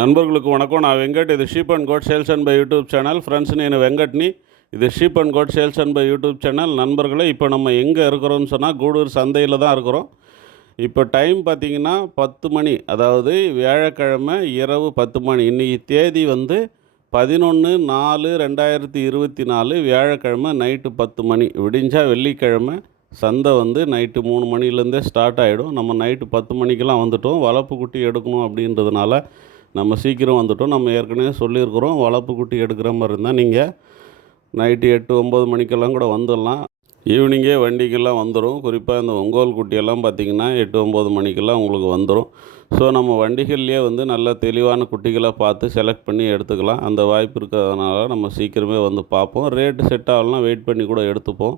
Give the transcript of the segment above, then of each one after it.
నన్బర్గులకు వణకం నా వెంకట్ ఇది sheep and goat sales and buy YouTube channel friends నేను வெங்கட்னி இது sheep and goat sales and buy YouTube channel நண்பர்களே இப்போ நம்ம எங்கே இருக்கிறோம்னு சொன்னால் கூடூர் சந்தையில் தான் இருக்கிறோம் இப்போ டைம் பார்த்தீங்கன்னா பத்து மணி அதாவது வியாழக்கிழமை இரவு பத்து மணி இன்றைக்கி தேதி வந்து பதினொன்று நாலு ரெண்டாயிரத்தி இருபத்தி நாலு வியாழக்கிழமை நைட்டு பத்து மணி விடிஞ்சா வெள்ளிக்கிழமை சந்தை வந்து நைட்டு மூணு மணிலேருந்தே ஸ்டார்ட் ஆகிடும் நம்ம நைட்டு பத்து மணிக்கெல்லாம் வந்துட்டோம் வளர்ப்பு குட்டி எடுக்கணும் அப்படின்றதுனால நம்ம சீக்கிரம் வந்துட்டோம் நம்ம ஏற்கனவே சொல்லியிருக்கிறோம் வளர்ப்பு குட்டி எடுக்கிற மாதிரி இருந்தால் நீங்கள் நைட்டு எட்டு ஒம்பது மணிக்கெல்லாம் கூட வந்துடலாம் ஈவினிங்கே வண்டிக்கெல்லாம் வந்துடும் குறிப்பாக இந்த ஒங்கோல் குட்டியெல்லாம் பார்த்திங்கன்னா எட்டு ஒம்பது மணிக்கெல்லாம் உங்களுக்கு வந்துடும் ஸோ நம்ம வண்டிகள்லேயே வந்து நல்ல தெளிவான குட்டிகளை பார்த்து செலக்ட் பண்ணி எடுத்துக்கலாம் அந்த வாய்ப்பு இருக்கிறதுனால நம்ம సీక్రమే வந்து பார்ப்போம் రేటు సెట్ అవ్వాలన్నా వెయిట్ பண்ணி కూడా எடுத்துப்போம்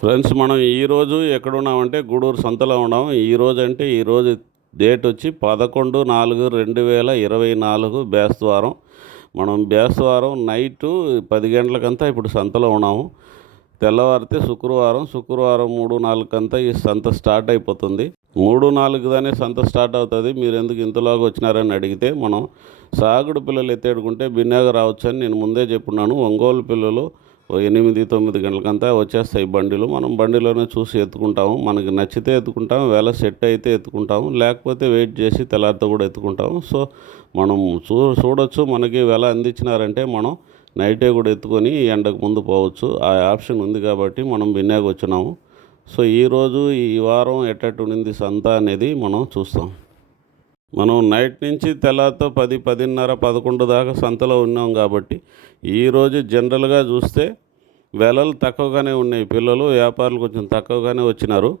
ఫ్రెండ్స్ మనం ఈరోజు ఎక్కడున్నామంటే గూడూరు సంతలో ఉన్నాం ఈరోజు అంటే ఈరోజు డేట్ వచ్చి పదకొండు నాలుగు రెండు వేల ఇరవై నాలుగు బేస్తవారం మనం బేస్తవారం నైటు పది గంటలకంతా ఇప్పుడు సంతలో ఉన్నాము. తెల్లవారితే శుక్రవారం శుక్రవారం మూడు నాలుగుకంతా ఈ సంత స్టార్ట్ అయిపోతుంది. మూడు నాలుగుదానే సంత స్టార్ట్ అవుతుంది. మీరు ఎందుకు ఇంతలోకి వచ్చినారని అడిగితే మనం సాగుడు పిల్లలు ఎత్తేడుకుంటే బిన్నాగా రావచ్చు అని నేను ముందే చెప్పున్నాను. ఒంగోలు పిల్లలు ఓ ఎనిమిది తొమ్మిది గంటలకంతా వచ్చేస్తాయి బండిలు. మనం బండిలోనే చూసి ఎత్తుకుంటాము. మనకి నచ్చితే ఎత్తుకుంటాము వేళ సెట్ అయితే ఎత్తుకుంటాము లేకపోతే వెయిట్ చేసి తెల్లారితో కూడా ఎత్తుకుంటాము. సో మనం చూ చూడొచ్చు మనకి వెల అందించినారంటే మనం నైటే కూడా ఎత్తుకొని ఎండకు ముందు పోవచ్చు. ఆ ఆప్షన్ ఉంది కాబట్టి మనం బిన్నాగా వచ్చినాము సో ఈరోజు ఈ వారం ఎట్టట్టు ఉండింది సంత అనేది మనం చూస్తాం. మనం నైట్ నుంచి తెల్లారితో పది పదిన్నర పదకొండు దాకా సంతలో ఉన్నాం కాబట్టి ఈరోజు జనరల్గా చూస్తే వెలలు తక్కువగానే ఉన్నాయి. పిల్లలు వ్యాపారులు కొంచెం తక్కువగానే వచ్చినారు.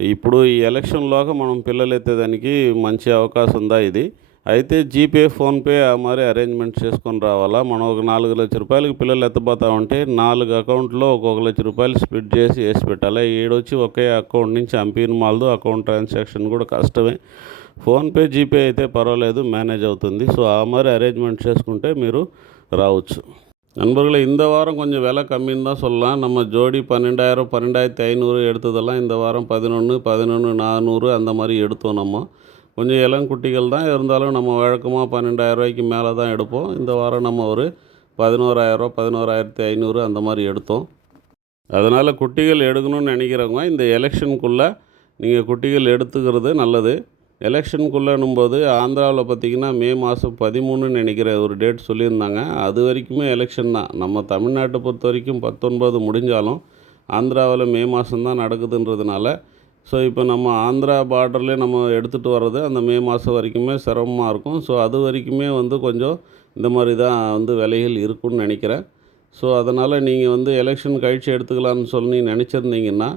ఇప్పుడు ఈ ఎలక్షన్లోగా మనం పిల్లలు ఎత్తేదానికి మంచి అవకాశం ఉందా ఇది? అయితే జీపే ఫోన్పే ఆ మరి అరేంజ్మెంట్ చేసుకొని రావాలా మనం ఒక నాలుగు లక్ష రూపాయలకి పిల్లలు ఎత్తపోతా ఉంటే నాలుగు అకౌంట్లో ఒక్కొక్క లక్ష రూపాయలు స్ప్లిట్ చేసి వేసి పెట్టాలి ఈడొచ్చి ఒకే అకౌంట్ నుంచి అంపిన్ మాల్దు అకౌంట్ ట్రాన్సాక్షన్ కూడా కష్టమే ఫోన్పే జీపే అయితే పర్వాలేదు మేనేజ్ అవుతుంది ஸோ ఆ மாதிரி அரேஞ்ச்மெண்ட் చేసుకుంటే మీరు రావచ్చు நண்பர்களே இந்த வாரம் கொஞ்சம் விலை கம்மின்னு தான் சொல்லலாம் நம்ம ஜோடி பன்னெண்டாயிரம் பன்னெண்டாயிரத்தி ஐநூறு எடுத்ததெல்லாம் இந்த வாரம் பதினொன்று பதினொன்று நானூறு அந்த மாதிரி எடுத்தோம் நம்ம கொஞ்சம் இளங்குட்டிகள் தான் இருந்தாலும் நம்ம வழக்கமாக பன்னெண்டாயிரம் ரூபாய்க்கு மேலே தான் எடுப்போம். இந்த வாரம் நம்ம ஒரு பதினோராயிரரூவா பதினோராயிரத்தி ஐநூறு அந்த மாதிரி எடுத்தோம். அதனால் குட்டிகள் எடுக்கணும்னு நினைக்கிறவங்க இந்த எலெக்ஷனுக்குள்ளே நீங்கள் குட்டிகள் எடுத்துக்கிறது நல்லது. எலெக்ஷனுக்குள்ளேனும் போது ஆந்திராவில் பார்த்திங்கன்னா மே மாதம் பதிமூணுன்னு நினைக்கிற ஒரு டேட் சொல்லியிருந்தாங்க. அது வரைக்குமே எலெக்ஷன் தான். நம்ம தமிழ்நாட்டை பொறுத்த வரைக்கும் பத்தொன்பது முடிஞ்சாலும் ஆந்திராவில் மே மாதம் தான் நடக்குதுன்றதுனால ஸோ இப்போ நம்ம ஆந்திரா பார்டர்லேயே நம்ம எடுத்துகிட்டு வர்றது அந்த மே மாதம் வரைக்குமே சிரமமாக இருக்கும். ஸோ அது வரைக்குமே வந்து கொஞ்சம் இந்த மாதிரி தான் வந்து விலைகள் இருக்கும்னு நினைக்கிறேன். ஸோ அதனால் நீங்கள் வந்து எலெக்ஷன் கழிச்சு எடுத்துக்கலாம்னு சொல்லி நினச்சிருந்தீங்கன்னா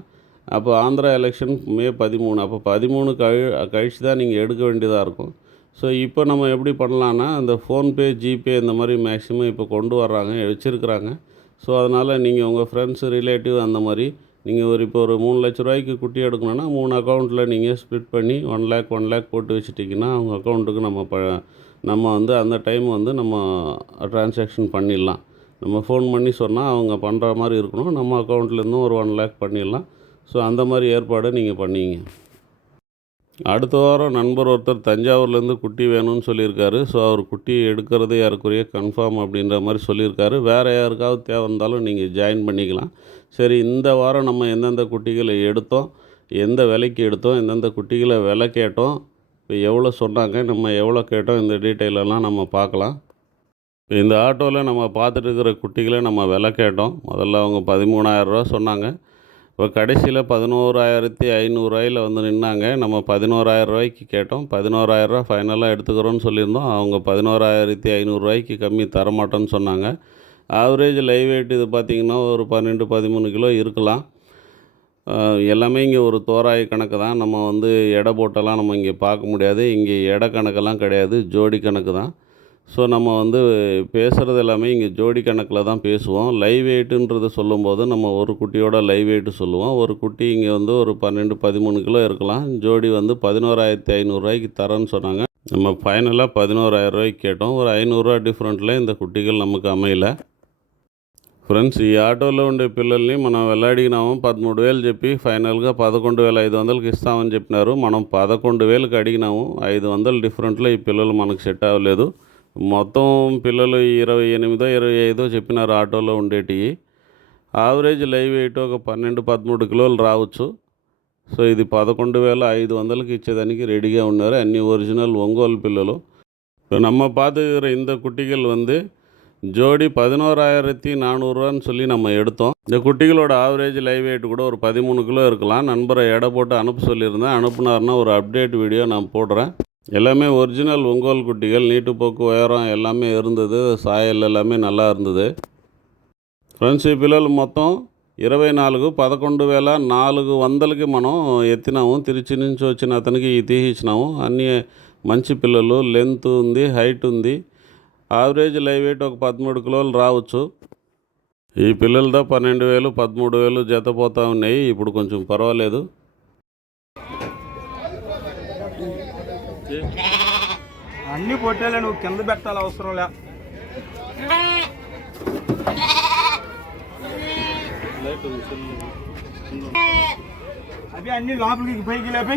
அப்போ ஆந்திரா எலெக்ஷன் மே பதிமூணு. அப்போ பதிமூணு கழி கழிச்சு தான் நீங்கள் எடுக்க வேண்டியதாக இருக்கும். ஸோ இப்போ நம்ம எப்படி பண்ணலான்னா அந்த ஃபோன்பே ஜிபே இந்த மாதிரி மேக்ஸிமம் இப்போ கொண்டு வர்றாங்க வச்சுருக்குறாங்க. ஸோ அதனால் நீங்கள் உங்கள் ஃப்ரெண்ட்ஸ் ரிலேட்டிவ் அந்த மாதிரி நீங்கள் ஒரு இப்போ ஒரு மூணு லட்ச ரூபாய்க்கு குட்டி எடுக்கணுன்னா மூணு அக்கௌண்ட்டில் நீங்கள் ஸ்ப்ளிட் பண்ணி ஒன் லேக் ஒன் லேக் போட்டு வச்சுட்டிங்கன்னா அவங்க அக்கௌண்ட்டுக்கு நம்ம ப நம்ம வந்து அந்த டைம் வந்து நம்ம ட்ரான்சாக்ஷன் பண்ணிடலாம். நம்ம ஃபோன் பண்ணி சொன்னால் அவங்க பண்ணுற மாதிரி இருக்கணும். நம்ம அக்கௌண்ட்லேருந்தும் ஒரு ஒன் லேக் பண்ணிடலாம். ஸோ அந்த மாதிரி ஏற்பாடு நீங்கள் பண்ணிங்க. அடுத்த வாரம் நண்பர் ஒருத்தர் தஞ்சாவூர்லேருந்து குட்டி வேணும்னு சொல்லியிருக்காரு. ஸோ அவர் குட்டி எடுக்கிறது யாருக்குரிய கன்ஃபார்ம் அப்படின்ற மாதிரி சொல்லியிருக்காரு. வேறு யாருக்காவது தேவை இருந்தாலும் நீங்கள் ஜாயின் பண்ணிக்கலாம். சரி இந்த வாரம் நம்ம எந்தெந்த குட்டிகளை எடுத்தோம் எந்த விலைக்கு எடுத்தோம் எந்தெந்த குட்டிகளை விலை கேட்டோம் இப்போ எவ்வளோ சொன்னாங்க நம்ம எவ்வளோ கேட்டோம் இந்த டீட்டெயிலெல்லாம் நம்ம பார்க்கலாம். இந்த ஆட்டோவில் நம்ம பார்த்துட்டு இருக்கிற குட்டிகளை நம்ம விலை கேட்டோம். முதல்ல அவங்க பதிமூணாயிரரூவா சொன்னாங்க. இப்போ கடைசியில் பதினோராயிரத்தி ஐநூறுரூவாயில் வந்து நின்னாங்க. நம்ம பதினோராயிரரூவாய்க்கு கேட்டோம். பதினோராயிரரூவா ஃபைனலாக எடுத்துக்கிறோன்னு சொல்லியிருந்தோம். அவங்க பதினோராயிரத்தி ஐநூறுரூவாய்க்கு கம்மி தரமாட்டோன்னு சொன்னாங்க. ஆவரேஜ் லைவ் வெயிட் இது பார்த்திங்கன்னா ஒரு பன்னெண்டு பதிமூணு கிலோ இருக்கலாம். எல்லாமே இங்கே ஒரு தோராய கணக்கு தான். நம்ம வந்து எடை போட்டெல்லாம் நம்ம இங்கே பார்க்க முடியாது. இங்கே எடை கணக்கெல்லாம் கிடையாது. ஜோடி கணக்கு தான். ஸோ நம்ம வந்து பேசுகிறது எல்லாமே இங்கே ஜோடி கணக்கில் தான் பேசுவோம் லைவ் வெயிட்டுன்றது சொல்லும்போது நம்ம ஒரு குட்டியோட லைவ் வெயிட்டு சொல்லுவோம் ஒரு குட்டி இங்கே வந்து ஒரு பன்னெண்டு பதிமூணு கிலோ இருக்கலாம் ஜோடி வந்து பதினோராயிரத்தி ஐநூறுரூவாய்க்கு தரேன்னு சொன்னாங்க நம்ம ஃபைனலாக பதினோராயிரம் ரூபாய்க்கு கேட்டோம் ஒரு ஐநூறுரூவா డిఫరెంట్లో இந்த కుట్టికలు நமக்கு அமையல ఫ్రెండ్స్ ఈ ఆటోలో ఉండే పిల్లల్ని మనం వెళ్ళడిగినాము పదమూడు వేలు చెప్పి ఫైనల్గా పదకొండు వేల ఐదు వందలకి ఇస్తామని చెప్పినారు మనం పదకొండు వేలకు అడిగినాము ఐదు వందలు డిఫరెంట్లో ఈ పిల్లలు మనకు సెట్ అవ్వలేదు మొత్తం పిల్లలు ఇరవై ఎనిమిదో ఇరవై ఐదో చెప్పినారు ఆటోలో ఉండేటివి యావరేజ్ లైవ్ వెయిట్ ఒక పన్నెండు పదమూడు కిలోలు రావచ్చు సో ఇది పదకొండు వేల ఐదు వందలకి ఇచ్చేదానికి రెడీగా ఉన్నారు అన్ని ఒరిజినల్ ఒంగోలు పిల్లలు இப்போ நம்ம பார்த்துக்கிற இந்த குட்டிகள் வந்து ஜோடி பதினோராயிரத்தி நானூறுரூவான்னு சொல்லி நம்ம எடுத்தோம் இந்த குட்டிகளோட ஆவரேஜ் லைவ் வெயிட் கூட ஒரு பதிமூணு கிலோ இருக்கலாம் நண்பரை எடை போட்டு அனுப்ப சொல்லியிருந்தேன் அனுப்புனாருன்னா ஒரு அப்டேட் வீடியோ நான் போடுறேன் எல்லாமே ஒரிஜினல் ஒங்கோல் குட்டிகள் நீட்டு போக்கு உயரம் எல்லாமே இருந்தது சாயல் எல்லாமே நல்லா இருந்தது ఫ్రెండ్స్ ఈ పిల్లలు మొత్తం ఇరవై నాలుగు పదకొండు వేల నాలుగు వందలకి మనం ఎత్తినాము తిరుచి నుంచి వచ్చిన అతనికి ఈ తీసిచ్చినాము అన్నీ మంచి పిల్లలు లెంత్ ఉంది హైట్ ఉంది యావరేజ్ లైవ్ వెయిట్ ఒక పదమూడు కిలోలు రావచ్చు ఈ పిల్లలతో పన్నెండు వేలు పదమూడు వేలు జత పోతా ఉన్నాయి ఇప్పుడు కొంచెం పర్వాలేదు అన్ని పొట్టేలే నువ్వు కింద పెట్టాలి అవసరం లే అవి అన్ని లోపలికి పైకి లేపి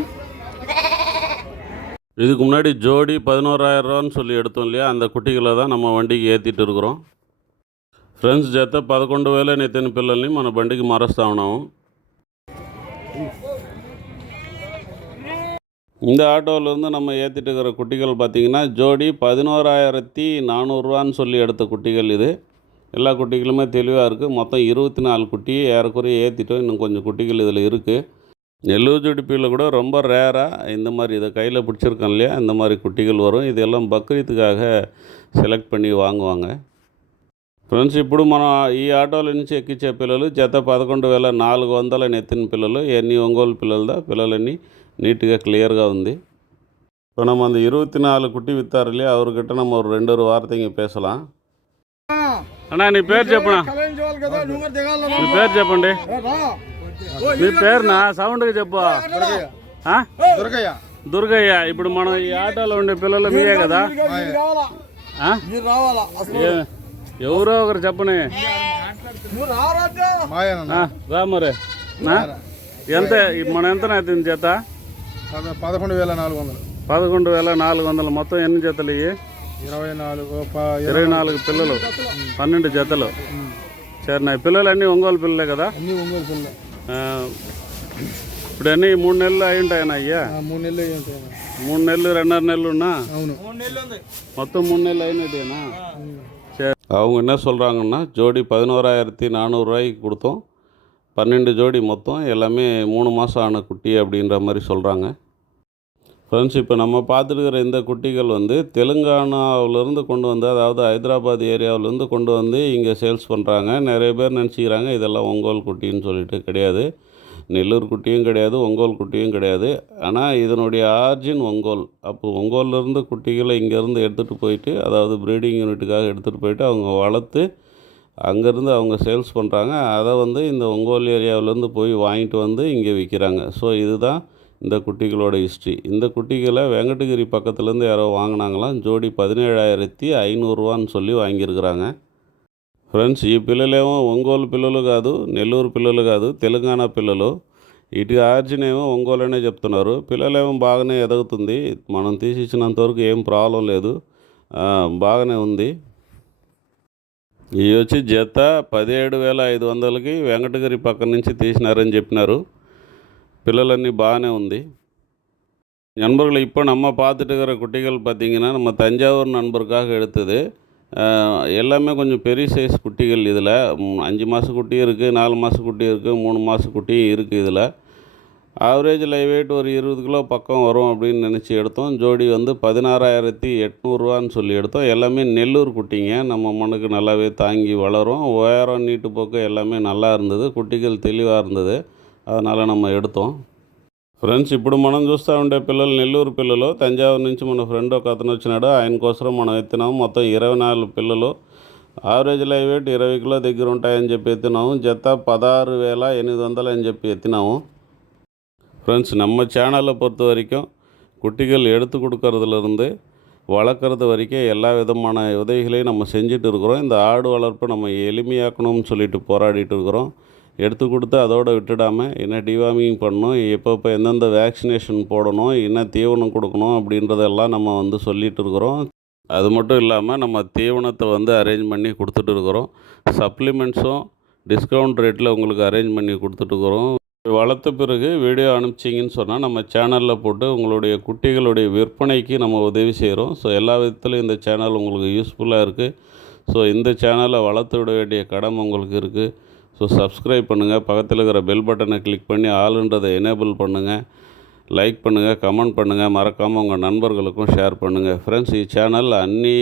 இதுக்கு முன்னாடி ஜோடி பதினோராயிரம் ரூபான்னு சொல்லி எடுத்தோம் இல்லையா அந்த குட்டிகளை தான் நம்ம வண்டிக்கு ஏற்றிட்டு இருக்கிறோம் ఫ్రెండ్స్ జత పదకొండు వేల నెత్తిన పిల్లల్ని మన బండికి మారుస్తా ఉన్నాము இந்த ஆட்டோவிலேருந்து நம்ம ஏற்றிட்டு இருக்கிற குட்டிகள் பார்த்திங்கன்னா ஜோடி பதினோராயிரத்தி நானூறுரூவான்னு சொல்லி எடுத்த குட்டிகள் இது. எல்லா குட்டிகளுமே தெளிவாக இருக்குது மொத்தம் இருபத்தி நாலு குட்டியை ஏறக்குறைய ஏற்றிட்டோம் இன்னும் கொஞ்சம் குட்டிகள் இதில் இருக்குது எல்லூர் ஜோடிப்பியில் கூட ரொம்ப ரேராக இந்த மாதிரி இதை கையில் பிடிச்சிருக்கோம் இல்லையா? இந்த மாதிரி குட்டிகள் வரும். இதெல்லாம் பக்ரீத்துக்காக செலக்ட் பண்ணி వాంగవాங்க ఫ్రెండ్స్ ఇప్పుడు మనం ఈ ఆటోల నుంచి ఎక్కించే పిల్లలు జత పదకొండు వేల నాలుగు వందలని ఎత్తిన పిల్లలు ఎన్ని ఒంగోలు పిల్లలదా పిల్లలన్నీ నీట్గా క్లియర్గా ఉంది இப்போ நம்ம அந்த இருபத்தி நாலு குட்டி வித்தார் இல்லையா அவர்கிட்ட நம்ம ஒரு ரெண்டு ஒரு வார்த்தை இங்கே பேசலாம் అన్నా నీ పేరు చెప్పనా మీ పేరు చెప్పండి మీ పేరునా సౌండ్గా చెప్పు ఆ? దొరకయ్య దుర్గయ్య ఇప్పుడు మనం ఈ ఆటోలో ఉండే పిల్లలు మీరే కదా ఆ? మీరు రావాలా అసలు ఏ- ఎవరో ఒకరు చెప్పని నువ్వు రారాజా ఆ, రా మరి నా? ఎంత మన ఎంత అవుతుంది జత పదకొండు వేల నాలుగు వందలు పదకొండు వేల నాలుగు వందలు మొత్తం ఎన్ని జతలు ఇవి ఇరవై నాలుగు ఇరవై నాలుగు పిల్లలు పన్నెండు జతలు సరే నా పిల్లలు అన్నీ ఒంగోలు పిల్లలే కదా అన్ని ఒంగోలు పిల్ల ఆ, ఇప్పుడు అన్నీ మూడు నెలలు అయి ఉంటాయన్నా అయ్యా మూడు నెలలు ఏంటి మూడు నెలలు రెండున్నర నెలలు ఉన్నా అవును మూడు నెలలు ఉంది மொத்தம் மூணு நெல் ஐநூறுனா சரி அவங்க என்ன சொல்கிறாங்கன்னா ஜோடி பதினோராயிரத்தி நானூறுரூவாய்க்கு கொடுத்தோம் பன்னெண்டு ஜோடி மொத்தம் எல்லாமே மூணு மாதம் ஆன குட்டி அப்படின்ற மாதிரி சொல்கிறாங்க ஃப்ரெண்ட்ஸ் இப்போ நம்ம பார்த்துருக்கிற இந்த குட்டிகள் வந்து தெலுங்கானாவிலேருந்து கொண்டு வந்து அதாவது ஹைதராபாத் ஏரியாவிலேருந்து கொண்டு வந்து இங்கே சேல்ஸ் பண்ணுறாங்க நிறைய பேர் நினச்சிக்கிறாங்க இதெல்லாம் ஒங்கோல் குட்டின்னு சொல்லிட்டு கிடையாது. நெல்லூர் குட்டியும் கிடையாது ஒங்கோல் குட்டியும் கிடையாது. ஆனால் இதனுடைய ஆர்ஜின் ஒங்கோல். அப்போ ஒங்கோல்லேருந்து குட்டிகளை இங்கேருந்து எடுத்துகிட்டு போயிட்டு அதாவது ப்ரீடிங் யூனிட்டுக்காக எடுத்துகிட்டு போயிட்டு அவங்க வளர்த்து அங்கேருந்து அவங்க சேல்ஸ் பண்ணுறாங்க. அதை வந்து இந்த ஒங்கோல் ஏரியாவிலேருந்து போய் வாங்கிட்டு வந்து இங்கே விற்கிறாங்க. ஸோ இதுதான் இந்த குட்டிகளோட ஹிஸ்ட்ரி. இந்த குட்டிகளை வெங்கடகிரி பக்கத்துலேருந்து யாரோ வாங்கினாங்களாம். ஜோடி பதினேழாயிரத்தி ஐநூறுரூவான்னு சொல்லி వాంగిరుకురాంగ ஃப்ரெண்ட்ஸ் ఈ పిల్లలేమో ఒంగోలు పిల్లలు కాదు నెల్లూరు పిల్లలు కాదు తెలంగాణ పిల్లలు ఇటు ఆర్జిన్ ఏమో ఒంగోలు అనే చెప్తున్నారు పిల్లలేమో బాగానే ఎదుగుతుంది మనం తీసి ఇచ్చినంత వరకు ఏం ప్రాబ్లం లేదు బాగానే ఉంది ఇవి వచ్చి జత పదిహేడు వేల ఐదు వందలకి వెంకటగిరి పక్క నుంచి తీసినారని చెప్పినారు. పిల్లలన్నీ பானே ఉంది. நண்பர்களை இப்போ நம்ம பார்த்துட்டு இருக்கிற குட்டிகள் பார்த்திங்கன்னா நம்ம தஞ்சாவூர் நண்பருக்காக எடுத்தது எல்லாமே கொஞ்சம் பெரிய சைஸ் குட்டிகள் இதில் அஞ்சு மாத குட்டி இருக்குது நாலு மாத குட்டி இருக்குது மூணு மாத குட்டியும் இருக்குது இதில் ஆவரேஜ் லைவ் வெயிட் ஒரு இருபது கிலோ பக்கம் வரும் அப்படின்னு நினச்சி எடுத்தோம் ஜோடி வந்து பதினாறாயிரத்தி எட்நூறுவான்னு சொல்லி எடுத்தோம் எல்லாமே நெல்லூர் குட்டிங்க நம்ம மண்ணுக்கு நல்லாவே தாங்கி வளரும் உயரம் நீட்டு போக்கு எல்லாமே நல்லா இருந்தது குட்டிகள் தெளிவாக இருந்தது அதனால் நம்ம எடுத்தோం ఫ్రెండ్స్ ఇప్పుడు మనం చూస్తూ ఉండే పిల్లలు నెల్లూరు పిల్లలు తంజావూరు నుంచి మన ఫ్రెండ్ ఒక అతను వచ్చినాడు ఆయన కోసం మనం ఎత్తినాము మొత్తం ఇరవై నాలుగు పిల్లలు ఆవరేజ్ లైవ్ వెయిట్ ఇరవై కిలో దగ్గర ఉంటాయని చెప్పి ఎత్తినాము జత పదహారు వేల ఎనిమిది వందలు అని చెప్పి ఎత్తినాము ஃப்ரெண்ட்ஸ் நம்ம சேனலை பொறுத்த வரைக்கும் குட்டிகள் எடுத்து கொடுக்கறதுலேருந்து வளர்க்குறது வரைக்கும் எல்லா விதமான உதவிகளையும் நம்ம செஞ்சுட்டு இருக்கிறோம். இந்த ஆடு வளர்ப்பை நம்ம எளிமையாக்கணும்னு சொல்லிட்டு போராடிட்டு இருக்கிறோம். எடுத்து கொடுத்து அதோடு விட்டுடாமல் என்ன டிவார்மிங் பண்ணணும் எப்பப்போ எந்தெந்த வேக்சினேஷன் போடணும் என்ன தீவனம் கொடுக்கணும் அப்படின்றதெல்லாம் நம்ம வந்து சொல்லிகிட்டு இருக்கிறோம். அது மட்டும் இல்லாமல் நம்ம தீவனத்தை வந்து அரேஞ்ச் பண்ணி கொடுத்துட்டு இருக்கிறோம். சப்ளிமெண்ட்ஸும் டிஸ்கவுண்ட் ரேட்டில் உங்களுக்கு அரேஞ்ச் பண்ணி கொடுத்துட்ருக்குறோம் வளர்த்த பிறகு வீடியோ அனுப்பிச்சிங்கன்னு சொன்னால் நம்ம சேனலில் போட்டு உங்களுடைய குட்டிகளுடைய விற்பனைக்கு நம்ம உதவி செய்கிறோம் ஸோ எல்லா விதத்துலையும் இந்த சேனல் உங்களுக்கு யூஸ்ஃபுல்லாக இருக்குது ஸோ இந்த சேனலை வளர்த்து விட வேண்டிய கடமை உங்களுக்கு இருக்குது ஸோ சப்ஸ்கிரைப் பண்ணுங்கள் பக்கத்தில் இருக்கிற பெல் பட்டனை கிளிக் பண்ணி ஆளுன்றதை எனேபிள் பண்ணுங்கள் லைக் பண்ணுங்கள் கமெண்ட் பண்ணுங்கள் மறக்காமல் உங்கள் நண்பர்களுக்கும் ஷேர் பண்ணுங்கள் ஃப்ரெண்ட்ஸ் ఈ ఛానల్ అన్ని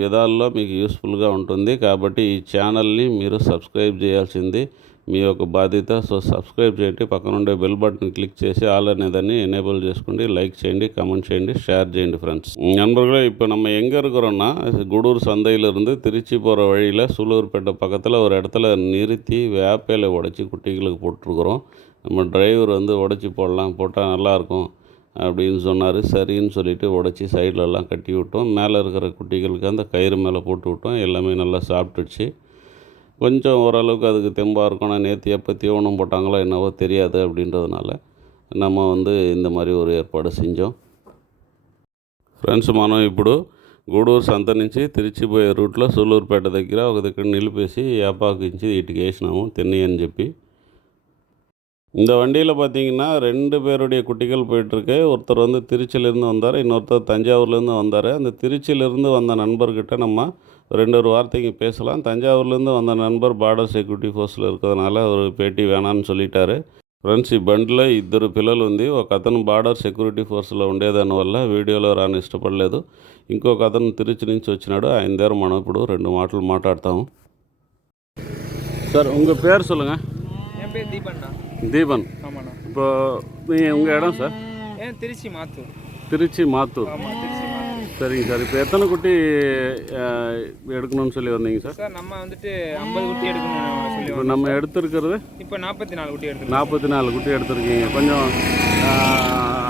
విధాల్లో మీకు యూస్ఫుల్గా ఉంటుంది కాబట్టి ఈ ఛానల్ని మీరు సబ్స్క్రైబ్ చేయాల్సింది మీ యొక్క బాధ్యత సో సబ్స్క్రైబ్ చేయండి పక్కన ఉండే బెల్ బటన్ క్లిక్ చేసి ఆల్ అనేదాన్ని எனேபிள் చేసుకోండి லைக் చేయండి கமெண்ட் చేయండి ஷேர் చేయండి ஃப்ரெண்ட்ஸ் நண்பர்களே இப்போ நம்ம எங்கே இருக்கிறோன்னா குடூர் சந்தையிலிருந்து திருச்சி போகிற வழியில் சூலூர்பேட்டை பக்கத்தில் ஒரு இடத்துல நிறுத்தி வேப்பையில் உடச்சி குட்டிகளுக்கு போட்டிருக்கிறோம் நம்ம டிரைவர் வந்து உடச்சி போடலாம் போட்டால் நல்லாயிருக்கும் அப்படின்னு சொன்னார் சரின்னு சொல்லிட்டு உடச்சி சைட்லலாம் கட்டி விட்டோம் மேலே இருக்கிற குட்டிகளுக்கு அந்த கயிறு மேலே போட்டு விட்டோம் எல்லாமே நல்லா சாப்பிட்டுடுச்சு கொஞ்சம் ஓரளவுக்கு அதுக்கு தெம்பாக இருக்கும் ஆனால் நேற்று எப்போ தீவனம் போட்டாங்களோ என்னவோ தெரியாது அப்படின்றதுனால நம்ம வந்து இந்த மாதிரி ஒரு ఏర్పాటు செஞ்சோம் ఫ్రెండ్స్ మనం ఇప్పుడు గూడూరు సంత నుంచి తిరిచిపోయే రూట్లో సూలూరుపేట దగ్గర ఒక దగ్గర నిలిపేసి యాపాకించి ఇటుకి వేసినాము తిని అని చెప్పి இந்த வண்டியில் பார்த்தீங்கன்னா ரெண்டு பேருடைய குட்டிகள் போயிட்டுருக்கு ஒருத்தர் வந்து திருச்சியிலேருந்து வந்தார் இன்னொருத்தர் தஞ்சாவூர்லேருந்து வந்தார் அந்த திருச்சியிலேருந்து வந்த நண்பர்கிட்ட நம்ம ரெண்டு ஒரு வார்த்தைக்கு பேசலாம் தஞ்சாவூர்லேருந்து வந்த நண்பர் பார்டர் సెక్యూరిటీ ఫోర్స్లో இருக்கிறதுனால ஒரு பேட்டி వేణాన్ని சொல்லிட்டாரு ఫ్రెండ్స్ ఈ బండిలో ఇద్దరు పిల్లలు ఉంది ఒక అతను బార్డర్ సెక్యూరిటీ ఫోర్స్లో ఉండేదానివల్ల వీడియోలో రాని ఇష్టపడలేదు ఇంకొక అతను తిరుచి నుంచి వచ్చినాడు ఆయన దగ్గర మనం ఇప్పుడు రెండు మాటలు మాట్లాడతాము சார் உங்கள் பேர் சொல்லுங்கள் என் பேர் தீபண்ணா தீபன் ஆமாண்ணா இப்போ நீங்கள் உங்கள் இடம் சார் ஏன் திருச்சி மாத்தூர் திருச்சி மாத்தூர். சரிங்க சார். இப்போ எத்தனை குட்டி எடுக்கணும்னு சொல்லி வந்தீங்க சார்? சார் நம்ம வந்துட்டு ஐம்பது குட்டி எடுக்கணும்னு சொல்லி இப்போ நம்ம எடுத்துருக்கிறது? இப்போ நாற்பத்தி நாலு குட்டி எடுத்துருக்கோம். நாற்பத்தி நாலு குட்டி எடுத்திருக்கீங்க. கொஞ்சம்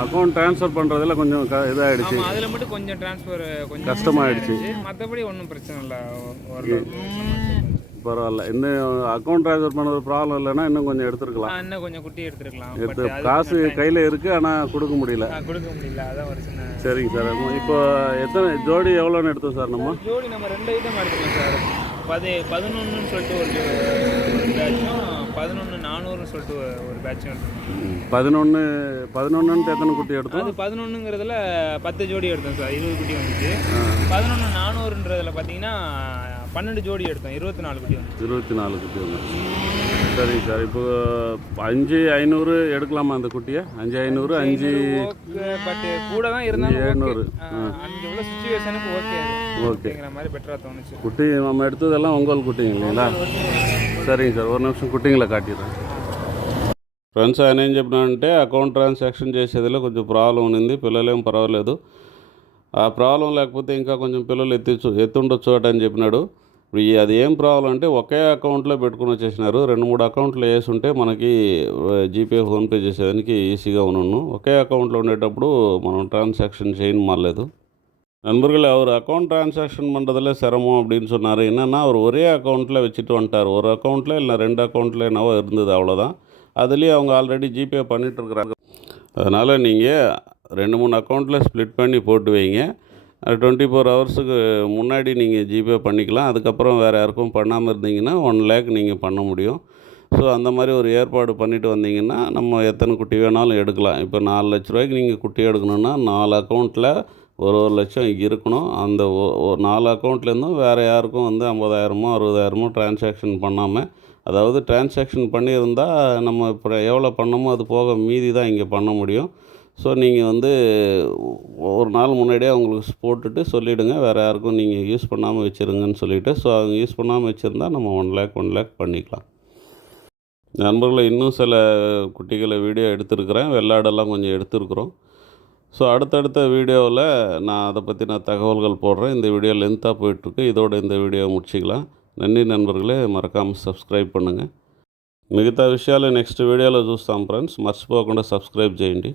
அக்கௌண்ட் ட்ரான்ஸ்ஃபர் பண்ணுறதுல கொஞ்சம் க இதாகிடுச்சு அதில் மட்டும் கொஞ்சம் டிரான்ஸ்ஃபர் கொஞ்சம் கஷ்டமாயிடுச்சு. மற்றபடி ஒன்றும் பிரச்சனை இல்லை. பரவாயில்ல. இந்த அக்கௌண்ட் ட்ரான்ஸ்ஃபர் பண்ணுறது ப்ராப்ளம் இல்லைன்னா இன்னும் கொஞ்சம் எடுத்துருக்கலாம். இன்னும் கொஞ்சம் குட்டி எடுத்துருக்கலாம். எடுத்து காசு கையில் இருக்குது ஆனால் கொடுக்க முடியல. கொடுக்க முடியல. அதான் ஒரு சின்ன சரிங்க சார். இப்போ எத்தனை ஜோடி எவ்வளோன்னு எடுத்தோம் சார் நம்ம? ஜோடி நம்ம ரெண்டு ஐட்டம் எடுத்துக்கலாம் சார். பது பதினொன்றுன்னு சொல்லிட்டு ஒரு பேட்சும் பதினொன்று நானூறுன்னு சொல்லிட்டு ஒரு- பேட்சும் எடுத்துக்கலாம் பதினொன்று பதினொன்றுன்ட்டு எத்தனை குட்டி எடுத்தோம்? அது பதினொன்றுங்கிறதுல பத்து ஜோடி எடுத்தோம் சார். இருபது குட்டி வந்துச்சு. பதினொன்று நானூறுன்றதுல பார்த்தீங்கன்னா பன்னெண்டு ஜோடி எடுத்தோம் இருபத்தி நாலு குட்டி வந்துச்சு இருபத்தி நாலு குட்டி வந்துச்சு சரிங்க சார் இப்போ அஞ்சு ஐநூறு எடுக்கலாமா அந்த குட்டியை அஞ்சு ஐநூறு அஞ்சு ஓகே பட் கூட தான் இருந்தாலும் எழுநூறு. ஓகே அங்கே உள்ள சுச்சுவேஷனுக்கு ஓகே ஓகே அப்படிங்கிற மாதிரி பெட்டராக தோணுச்சு குட்டி நம்ம எடுத்ததெல்லாம் உங்கள் குட்டிங்க இல்லைங்களா சரிங்க సార్ ఒక నిమిషం కుట్టింగ్లో కాటిరా ఫ్రెండ్స్ ఆయన ఏం చెప్పినాడంటే అకౌంట్ ట్రాన్సాక్షన్ చేసేదిలో కొంచెం ప్రాబ్లం ఉంది పిల్లలేం పర్వాలేదు ఆ ప్రాబ్లం లేకపోతే ఇంకా కొంచెం పిల్లలు ఎత్తిచ్చు ఎత్తుండొచ్చు అట అని చెప్పినాడు ఇప్పుడు ఈ- అది ఏం ప్రాబ్లం అంటే ఒకే అకౌంట్లో పెట్టుకుని వచ్చేసినారు రెండు మూడు అకౌంట్లు వేసి ఉంటే మనకి జీపే ఫోన్పే చేసేదానికి ఈజీగా ఉన్నాను ఒకే అకౌంట్లో ఉండేటప్పుడు మనం ట్రాన్సాక్షన్ చేయను మారలేదు நண்பர்களே அவர் அக்கௌண்ட் ட்ரான்சாக்ஷன் பண்ணுறதுல சிரமம் அப்படின்னு சொன்னார் என்னென்னா அவர் ஒரே அக்கௌண்ட்டில் வச்சுட்டு வந்துட்டார் ஒரு அக்கௌண்ட்டில் இல்லை ரெண்டு அக்கௌண்ட்டில் என்னவோ இருந்தது அவ்வளோதான் அதுலேயும் அவங்க ஆல்ரெடி ஜிபே பண்ணிகிட்ருக்குறாங்க அதனால் நீங்கள் ரெண்டு மூணு அக்கௌண்ட்டில் ஸ்ப்ளிட் பண்ணி போட்டு வைங்க டுவெண்ட்டி ஃபோர் ஹவர்ஸுக்கு முன்னாடி நீங்கள் ஜிபே பண்ணிக்கலாம். அதுக்கப்புறம் வேறு யாருக்கும் பண்ணாமல் இருந்தீங்கன்னா ஒன் லேக் நீங்கள் பண்ண முடியும். ஸோ அந்த மாதிரி ஒரு ஏற்பாடு பண்ணிட்டு வந்தீங்கன்னா நம்ம எத்தனை குட்டி வேணாலும் எடுக்கலாம். இப்போ நாலு லட்ச ரூபாய்க்கு நீங்கள் குட்டி எடுக்கணுன்னா நாலு அக்கௌண்ட்டில் ஒரு ஒரு லட்சம் இருக்கணும். அந்த ஒரு நாலு அக்கௌண்ட்லேருந்தும் வேறு யாருக்கும் வந்து ஐம்பதாயிரமோ அறுபதாயிரமோ டிரான்சாக்ஷன் பண்ணாமல் அதாவது டிரான்சாக்ஷன் பண்ணியிருந்தால் நம்ம இப்போ எவ்வளோ பண்ணமோ அது போக மீதி தான் இங்கே பண்ண முடியும். ஸோ நீங்கள் வந்து ஒரு நாள் முன்னாடியே அவங்களுக்கு போட்டுட்டு சொல்லிவிடுங்க வேறு யாருக்கும் நீங்கள் யூஸ் பண்ணாமல் வச்சுருங்கன்னு சொல்லிவிட்டு ஸோ அவங்க யூஸ் பண்ணாமல் வச்சுருந்தா நம்ம ஒன் லேக் ஒன் லேக் பண்ணிக்கலாம். நண்பர்களை இன்னும் சில குட்டிகளை வீடியோ எடுத்திருக்கிறேன். வெள்ளாடெல்லாம் கொஞ்சம் எடுத்துருக்குறோம். ஸோ அடுத்தடுத்த வீடியோவில் நான் அதை பற்றி நான் தகவல்கள் போடுறேன். இந்த வீடியோ லென்த்தாக போயிட்டுருக்கு. இதோட இந்த வீடியோ முடிச்சிக்கலாம். నన్ను నన్బర్గలే మరకామ సబ్స్క్రైబ్ పండుగ మిగతా విషయాలు నెక్స్ట్ వీడియోలో ஃப்ரெண்ட்ஸ் ఫ్రెండ్స్ మర్చిపోకుండా సబ్స్క్రైబ్ చేయండి